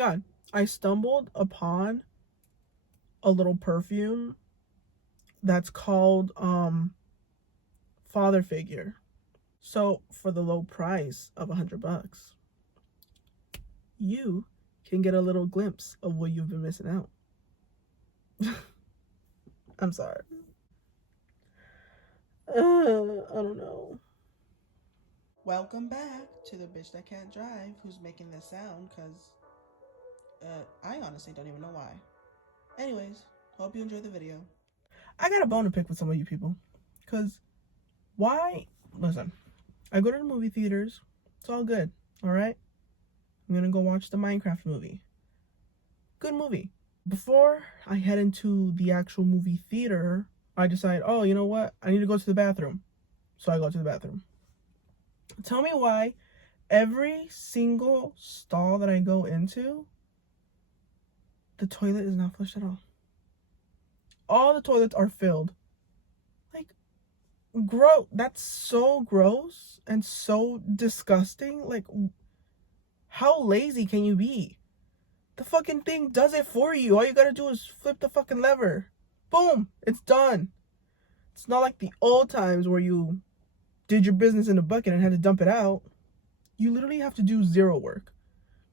god, I stumbled upon a little perfume that's called Father Figure. So for the low price of $100, you can get a little glimpse of what you've been missing out. I'm sorry. I don't know. Welcome back to the bitch that can't drive who's making this sound, because I honestly don't even know why. Anyways, hope you enjoyed the video. I got a bone to pick with some of you people. Because why? Listen, I go to the movie theaters. It's all good. All right? I'm going to go watch the Minecraft movie. Good movie. Before I head into the actual movie theater, I decide, oh, you know what? I need to go to the bathroom. So I go to the bathroom. Tell me why every single stall that I go into, the toilet is not flushed at all. All the toilets are filled. Like, gross. That's so gross and so disgusting. Like, how lazy can you be? The fucking thing does it for you. All you gotta do is flip the fucking lever. Boom. It's done. It's not like the old times where you did your business in a bucket and had to dump it out. You literally have to do zero work.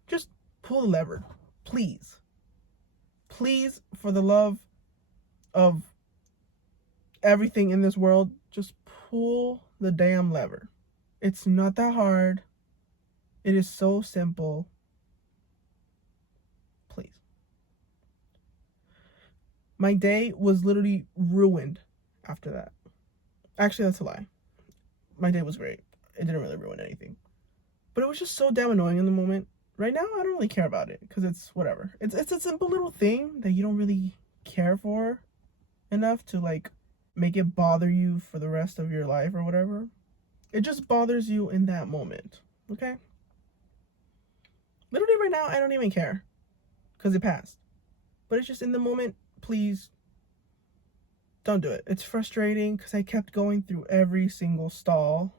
Just pull the lever. Please. Please, for the love of everything in this world, just pull the damn lever. It's not that hard. It is so simple. Please. My day was literally ruined after that. Actually, that's a lie. My day was great. It didn't really ruin anything. But it was just so damn annoying in the moment. Right now, I don't really care about it because it's whatever. It's a simple little thing that you don't really care for enough to like make it bother you for the rest of your life or whatever. It just bothers you in that moment, okay? Literally right now, I don't even care because it passed. But it's just in the moment, please don't do it. It's frustrating because I kept going through every single stall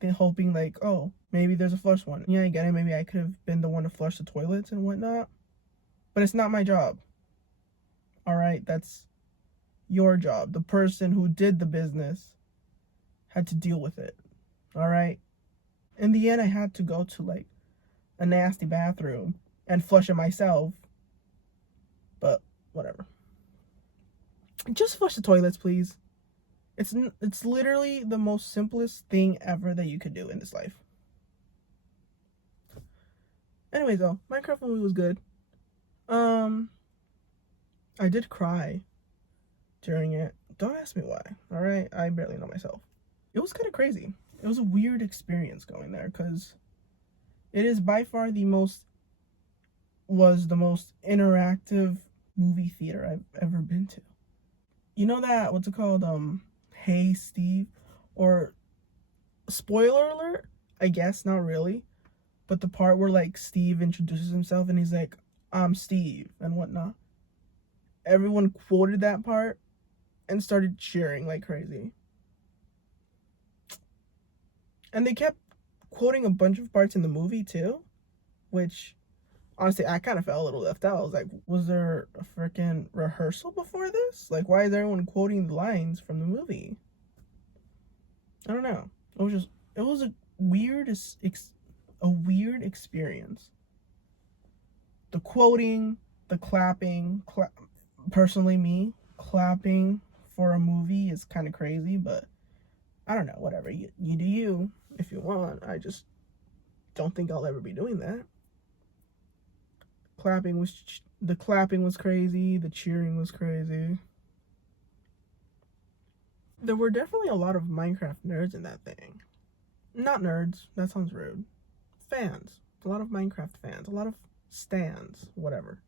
and hoping like, oh, maybe there's a flush one. Yeah, I get it. Maybe I could have been the one to flush the toilets and whatnot. But it's not my job. All right? That's your job. The person who did the business had to deal with it. All right? In the end, I had to go to like a nasty bathroom and flush it myself. But whatever. Just flush the toilets, please. It's literally the most simplest thing ever that you could do in this life. Anyways, though, Minecraft movie was good. I did cry during it. Don't ask me why. All right, I barely know myself. It was kind of crazy. It was a weird experience going there because it is by far the most interactive movie theater I've ever been to. You know that, what's it called? Hey Steve, or spoiler alert, I guess not really, but the part where like Steve introduces himself and he's like, I'm Steve and whatnot. Everyone quoted that part and started cheering like crazy. And they kept quoting a bunch of parts in the movie too, which honestly I kind of felt a little left out. I was like, was there a freaking rehearsal before this? Like, why is everyone quoting the lines from the movie? I don't know. It was a weird experience. The quoting, the clapping, personally me, clapping for a movie is kind of crazy, but I don't know, whatever. You do you if you want. I just don't think I'll ever be doing that. The clapping was crazy, the cheering was crazy. There were definitely a lot of Minecraft nerds in that thing. Not nerds, that sounds rude. Fans. A lot of Minecraft fans. A lot of stands. Whatever.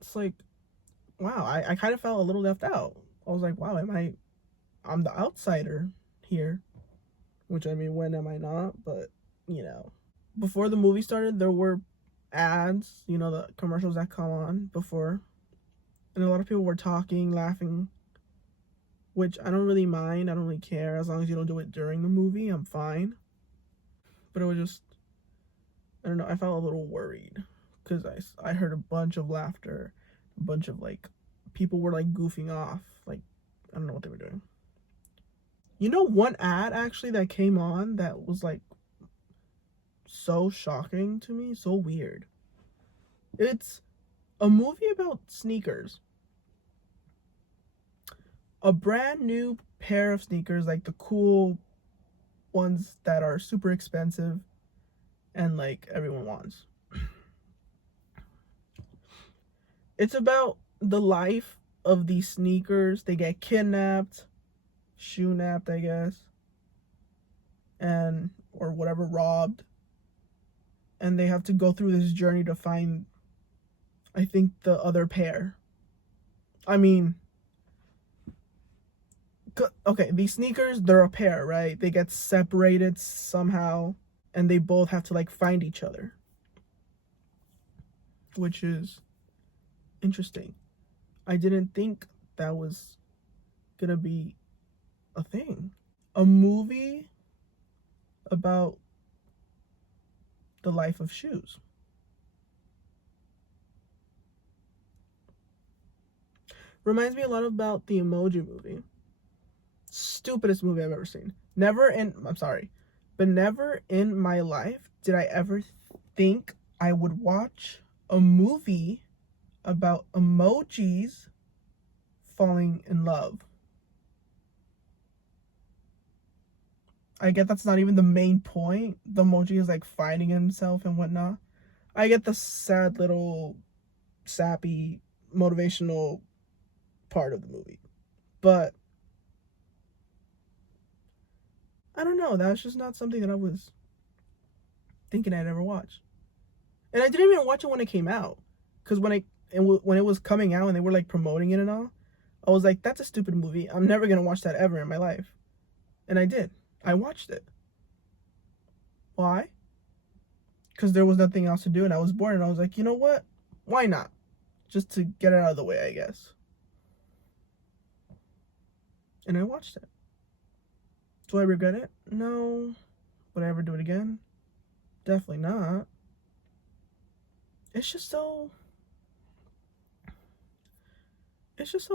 It's like, wow, I kind of felt a little left out. I was like, wow, I'm the outsider here. Which, I mean, when am I not? But, you know. Before the movie started, there were ads, you know, the commercials that come on before. And a lot of people were talking, laughing, which I don't really mind. I don't really care. As long as you don't do it during the movie, I'm fine. But it I don't know, I felt a little worried because I heard a bunch of laughter, a bunch of like people were like goofing off, like I don't know what they were doing. You know, one ad actually that came on that was like so shocking to me, so weird. It's a movie about sneakers. A brand new pair of sneakers, like the cool ones that are super expensive and like everyone wants. It's about the life of these sneakers. They get kidnapped, shoe napped, I guess, and or whatever, robbed, and they have to go through this journey to find, I think, the other pair. I mean, okay, these sneakers, they're a pair, right? They get separated somehow, and they both have to like find each other, which is interesting. I didn't think that was gonna be a thing. A movie about the life of shoes. Reminds me a lot about the Emoji Movie. Stupidest movie I've ever seen. Never in my life did I ever think I would watch a movie about emojis falling in love. I get that's not even the main point. The emoji is like finding himself and whatnot. I get the sad little sappy motivational part of the movie. But I don't know, that's just not something that I was thinking I'd ever watch. And I didn't even watch it when it came out. Because when it was coming out and they were like promoting it and all, I was like, that's a stupid movie. I'm never going to watch that ever in my life. And I did. I watched it. Why? Because there was nothing else to do and I was bored and I was like, you know what? Why not? Just to get it out of the way, I guess. And I watched it. Do I regret it? No. Would I ever do it again? Definitely not. It's just so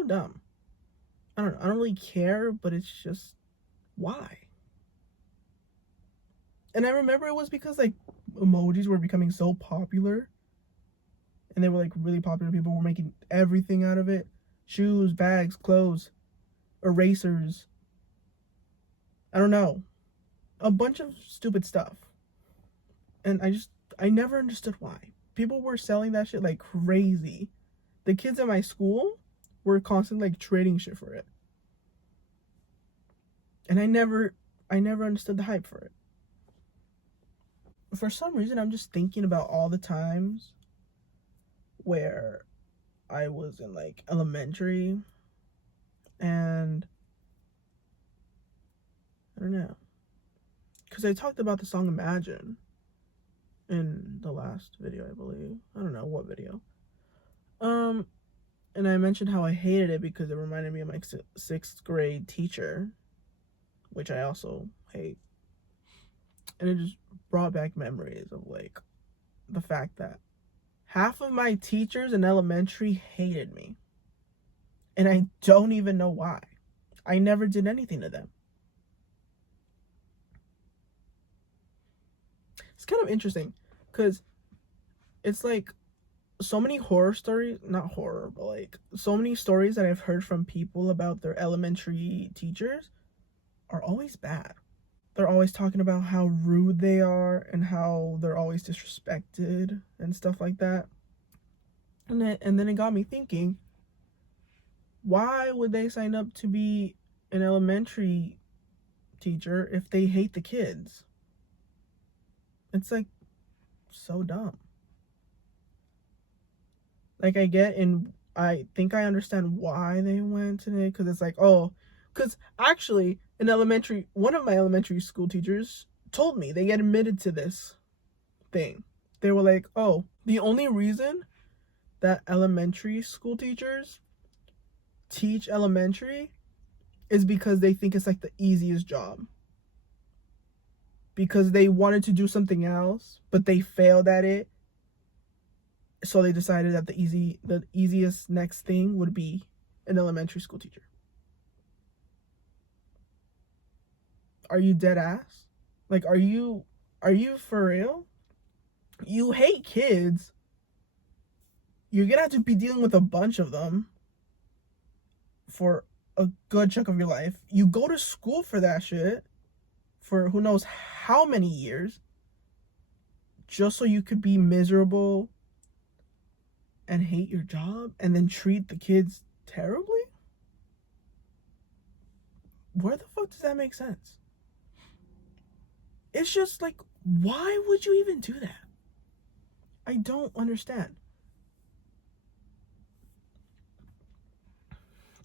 dumb. I don't know. I don't really care, but it's just why? And I remember it was because like emojis were becoming so popular and they were like really popular. People were making everything out of it. Shoes, bags, clothes, erasers. I don't know. A bunch of stupid stuff. And I never understood why. People were selling that shit like crazy. The kids at my school were constantly like trading shit for it. And I never understood the hype for it. For some reason, I'm just thinking about all the times where I was in like elementary and I don't know. Because I talked about the song Imagine in the last video, I believe. I don't know what video. And I mentioned how I hated it because it reminded me of my 6th grade teacher, which I also hate. And it just brought back memories of like the fact that half of my teachers in elementary hated me. And I don't even know why. I never did anything to them. It's kind of interesting because it's like so many horror stories, not horror, but like so many stories that I've heard from people about their elementary teachers are always bad. They're always talking about how rude they are and how they're always disrespected and stuff like that. And then it got me thinking, why would they sign up to be an elementary teacher if they hate the kids? It's like so dumb. Like I get and I think I understand why they went to it, because it's like, oh, because actually one of my elementary school teachers told me, they get admitted to this thing. They were like, oh, the only reason that elementary school teachers teach elementary is because they think it's like the easiest job. because they wanted to do something else, but they failed at it. So they decided that the easiest next thing would be an elementary school teacher. Are you dead ass? Like, are you for real? You hate kids. You're gonna have to be dealing with a bunch of them for a good chunk of your life. You go to school for that shit for who knows how many years, just so you could be miserable and hate your job and then treat the kids terribly? Where the fuck does that make sense? It's just like, why would you even do that? I don't understand.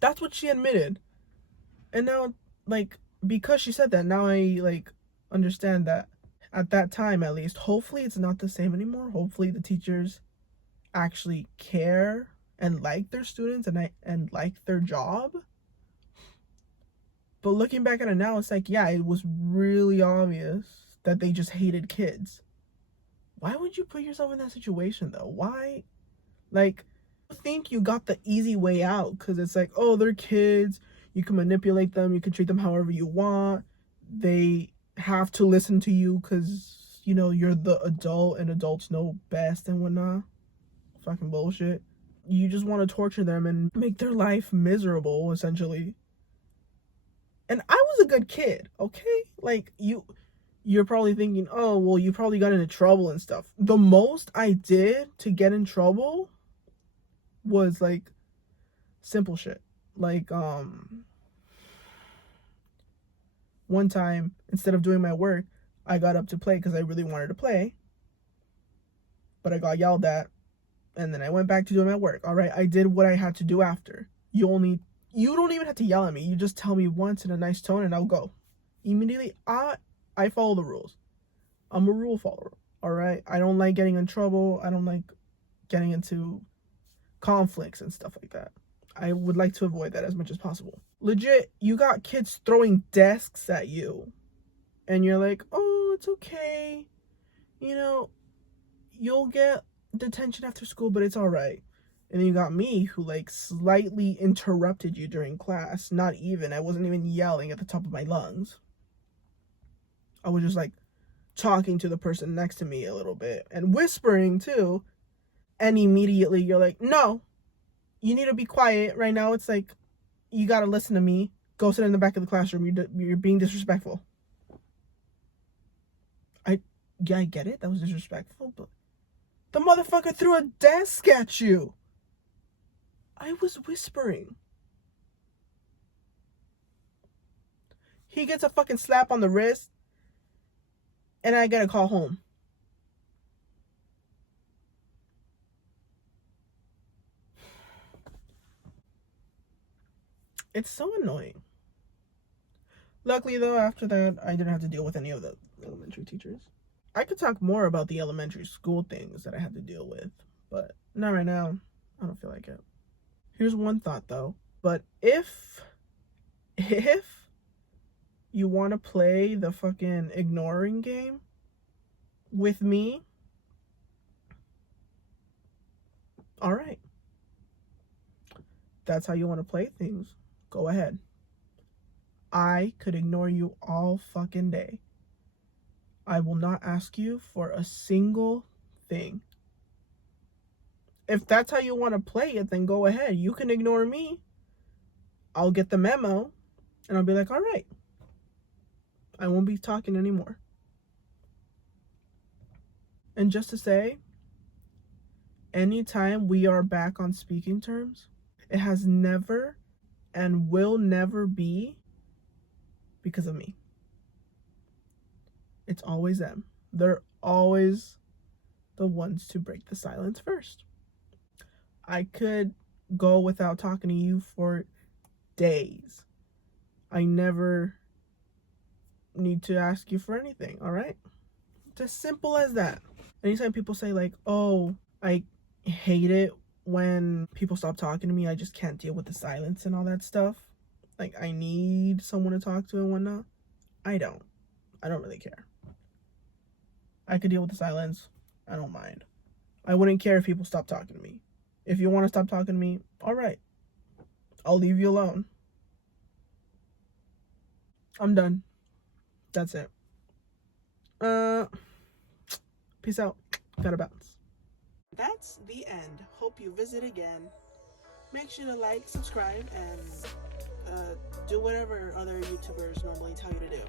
That's what she admitted. And now, like, because she said that, now I, like, understand that at that time, at least, hopefully it's not the same anymore. Hopefully the teachers actually care and like their students and like their job. But looking back at it now, it's like, yeah, it was really obvious that they just hated kids. Why would you put yourself in that situation, though? Why? Like, I think you got the easy way out because it's like, oh, they're kids. You can manipulate them. You can treat them however you want. They have to listen to you because, you know, you're the adult and adults know best and whatnot. Fucking bullshit. You just want to torture them and make their life miserable, essentially. And I was a good kid, okay? Like, you're probably thinking, oh, well, you probably got into trouble and stuff. The most I did to get in trouble was, like, simple shit. Like, one time, instead of doing my work, I got up to play because I really wanted to play. But I got yelled at, and then I went back to doing my work. All right, I did what I had to do after. You don't even have to yell at me. You just tell me once in a nice tone and I'll go. Immediately, I follow the rules. I'm a rule follower, all right? I don't like getting in trouble. I don't like getting into conflicts and stuff like that. I would like to avoid that as much as possible. Legit, you got kids throwing desks at you. And you're like, oh, it's okay. You know, you'll get detention after school, but it's all right. And then you got me who, like, slightly interrupted you during class. Not even. I wasn't even yelling at the top of my lungs. I was just, like, talking to the person next to me a little bit. And whispering, too. And immediately you're like, no. You need to be quiet. Right now, it's like, you gotta listen to me. Go sit in the back of the classroom. You're being disrespectful. I get it. That was disrespectful, but the motherfucker threw a desk at you. I was whispering. He gets a fucking slap on the wrist, and I gotta call home. It's so annoying. Luckily, though, after that, I didn't have to deal with any of the elementary teachers. I could talk more about the elementary school things that I had to deal with, but not right now. I don't feel like it. Here's one thought, though. But if you want to play the fucking ignoring game with me, all right. That's how you want to play things. Go ahead. I could ignore you all fucking day. I will not ask you for a single thing. If that's how you want to play it, then go ahead. You can ignore me. I'll get the memo, and I'll be like, all right. I won't be talking anymore. And just to say, anytime we are back on speaking terms, it has never and will never be because of me. It's always them. They're always the ones to break the silence first. I could go without talking to you for days. I never need to ask you for anything, all right? It's as simple as that. Anytime people say, like, oh, I hate it when people stop talking to me, I just can't deal with the silence and all that stuff. Like, I need someone to talk to and whatnot. I don't really care. I could deal with the silence. I don't mind. I wouldn't care if people stop talking to me. If you want to stop talking to me, all right. I'll leave you alone. I'm done. That's it. Peace out. Gotta bounce. That's the end. Hope you visit again. Make sure to like, subscribe, and do whatever other YouTubers normally tell you to do.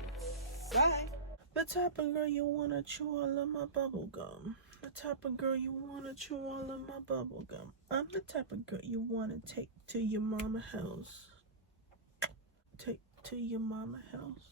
Bye. The type of girl you wanna chew all of my bubble gum. The type of girl you wanna chew all of my bubble gum. I'm the type of girl you wanna take to your mama house. Take to your mama house.